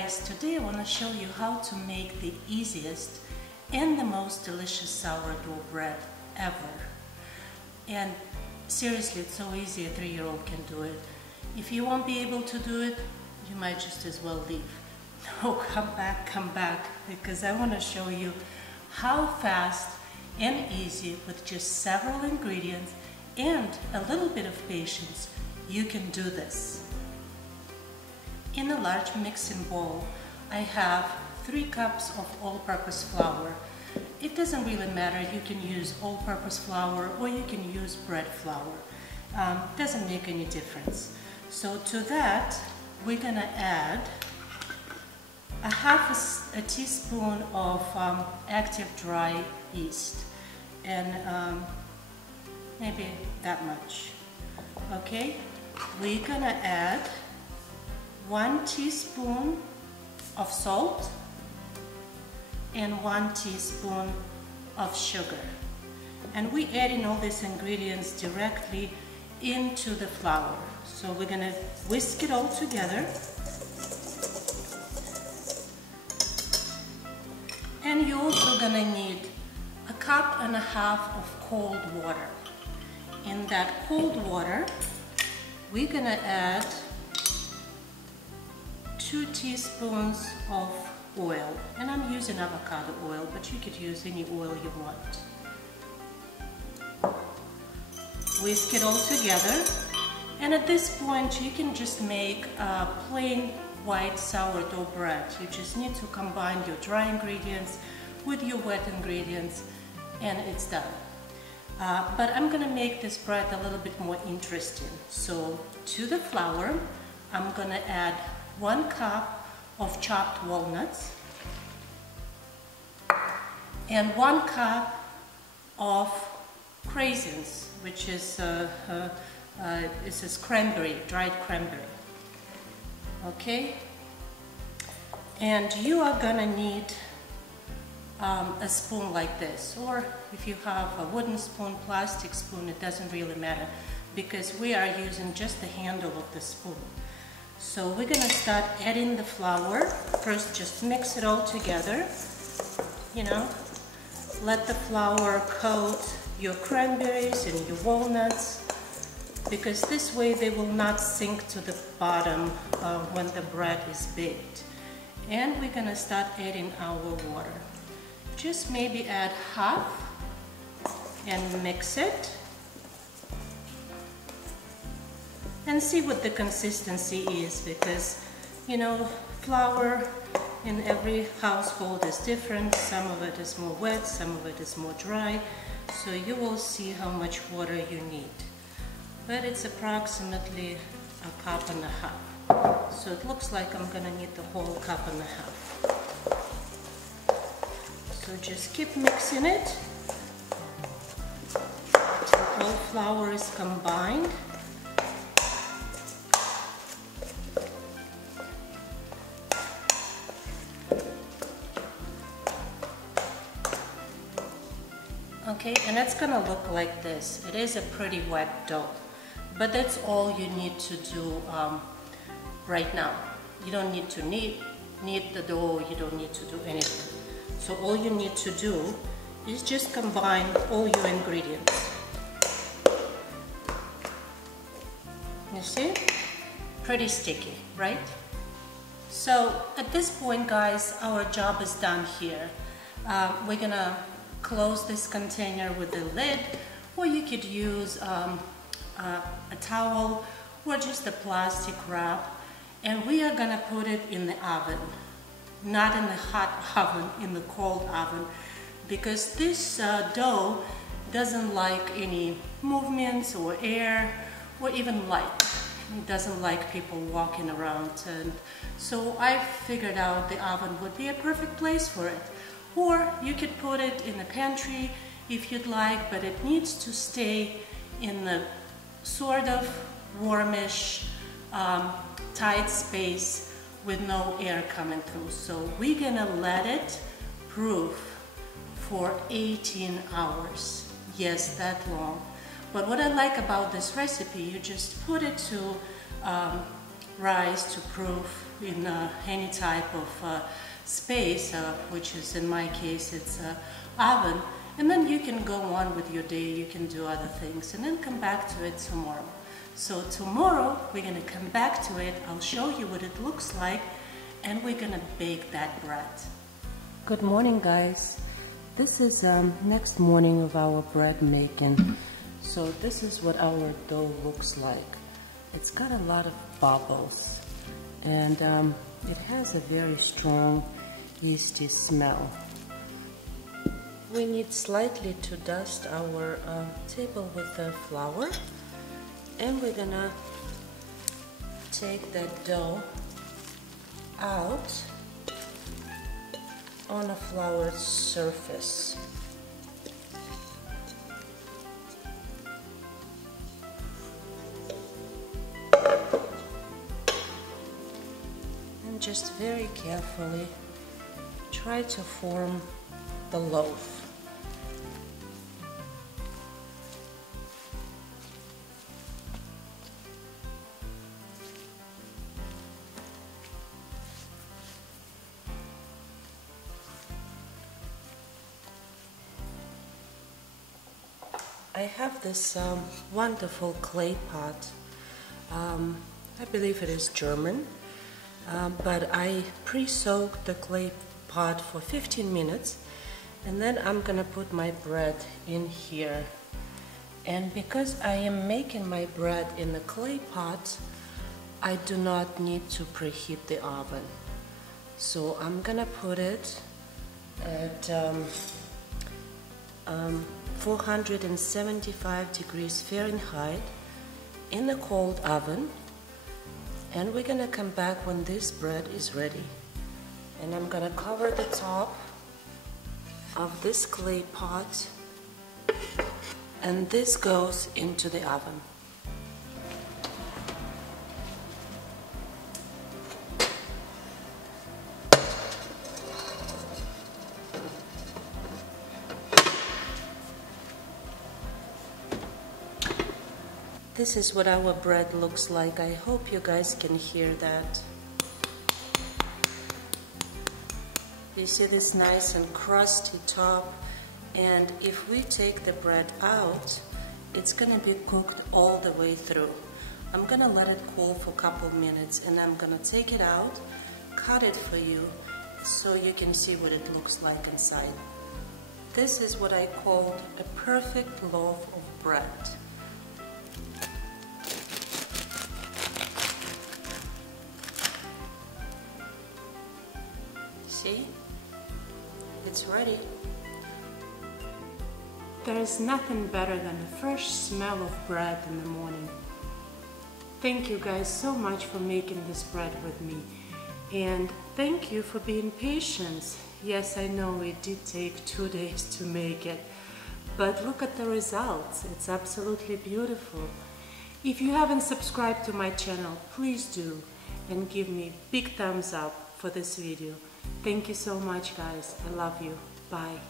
guys, today I want to show you how to make the easiest and the most delicious sourdough bread ever. And seriously, it's so easy, a 3-year-old can do it. If you won't be able to do it, you might just as well leave. No, come back, because I want to show you how fast and easy with just several ingredients and a little bit of patience you can do this. In a large mixing bowl, I have 3 cups of all-purpose flour. It doesn't really matter, you can use all-purpose flour or you can use bread flour. Doesn't make any difference. So to that, we're gonna add a half a teaspoon of active dry yeast, and maybe that much. Okay, we're gonna add 1 teaspoon of salt and 1 teaspoon of sugar. And we're adding all these ingredients directly into the flour. So we're gonna whisk it all together. And you're also gonna need 1.5 cups of cold water. In that cold water, we're gonna add 2 teaspoons of oil, and I'm using avocado oil, but you could use any oil you want. Whisk it all together, and at this point you can just make a plain white sourdough bread. You just need to combine your dry ingredients with your wet ingredients and it's done. But I'm gonna make this bread a little bit more interesting. So to the flour, I'm gonna add 1 cup of chopped walnuts and 1 cup of craisins, which is this is cranberry, dried cranberry. Okay, and you are gonna need a spoon like this, or if you have a wooden spoon, plastic spoon, it doesn't really matter, because we are using just the handle of the spoon. So we're gonna start adding the flour. First, just mix it all together, you know, let the flour coat your cranberries and your walnuts, because this way they will not sink to the bottom when the bread is baked. And we're gonna start adding our water. Just maybe add half and mix it and see what the consistency is, because you know, flour in every household is different. Some of it is more wet, some of it is more dry, so you will see how much water you need. But it's approximately 1.5 cups. So it looks like I'm gonna need the whole 1.5 cups. So just keep mixing it until all flour is combined. Okay, and it's gonna look like this. It is a pretty wet dough, but that's all you need to do right now. You don't need to knead the dough, you don't need to do anything. So all you need to do is just combine all your ingredients. You see? Pretty sticky, right? So at this point, guys, our job is done here. We're gonna close this container with the lid, or you could use a towel or just a plastic wrap, and we are gonna put it in the oven, not in the hot oven, in the cold oven, because this dough doesn't like any movements or air or even light. It doesn't like people walking around, and so I figured out the oven would be a perfect place for it. Or you could put it in the pantry if you'd like, but it needs to stay in the sort of warmish, tight space with no air coming through. So we're gonna let it proof for 18 hours. Yes, that long. But what I like about this recipe, you just put it to rise to proof in any type of space, which is in my case it's oven, and then you can go on with your day, you can do other things, and then come back to it tomorrow. So tomorrow we're going to come back to it, I'll show you what it looks like, and we're going to bake that bread. Good morning, guys. This is next morning of our bread making. So this is what our dough looks like. It's got a lot of bubbles, and it has a very strong yeasty smell. We need slightly to dust our table with the flour, and we're gonna take that dough out on a floured surface. And just very carefully try to form the loaf. I have this wonderful clay pot. I believe it is German, but I pre-soaked the clay pot for 15 minutes, and then I'm gonna put my bread in here. And because I am making my bread in the clay pot, I do not need to preheat the oven. So I'm gonna put it at 475 degrees Fahrenheit in the cold oven, and we're gonna come back when this bread is ready. And I'm gonna cover the top of this clay pot, and this goes into the oven. This is what our bread looks like. I hope you guys can hear that. You see this nice and crusty top, and if we take the bread out, it's gonna be cooked all the way through. I'm gonna let it cool for a couple minutes, and I'm gonna take it out, cut it for you, so you can see what it looks like inside. This is what I called a perfect loaf of bread. See? It's ready. There is nothing better than the fresh smell of bread in the morning. Thank you guys so much for making this bread with me. And thank you for being patient. Yes, I know it did take 2 days to make it, but look at the results. It's absolutely beautiful. If you haven't subscribed to my channel, please do, and give me a big thumbs up for this video. Thank you so much, guys. I love you. Bye.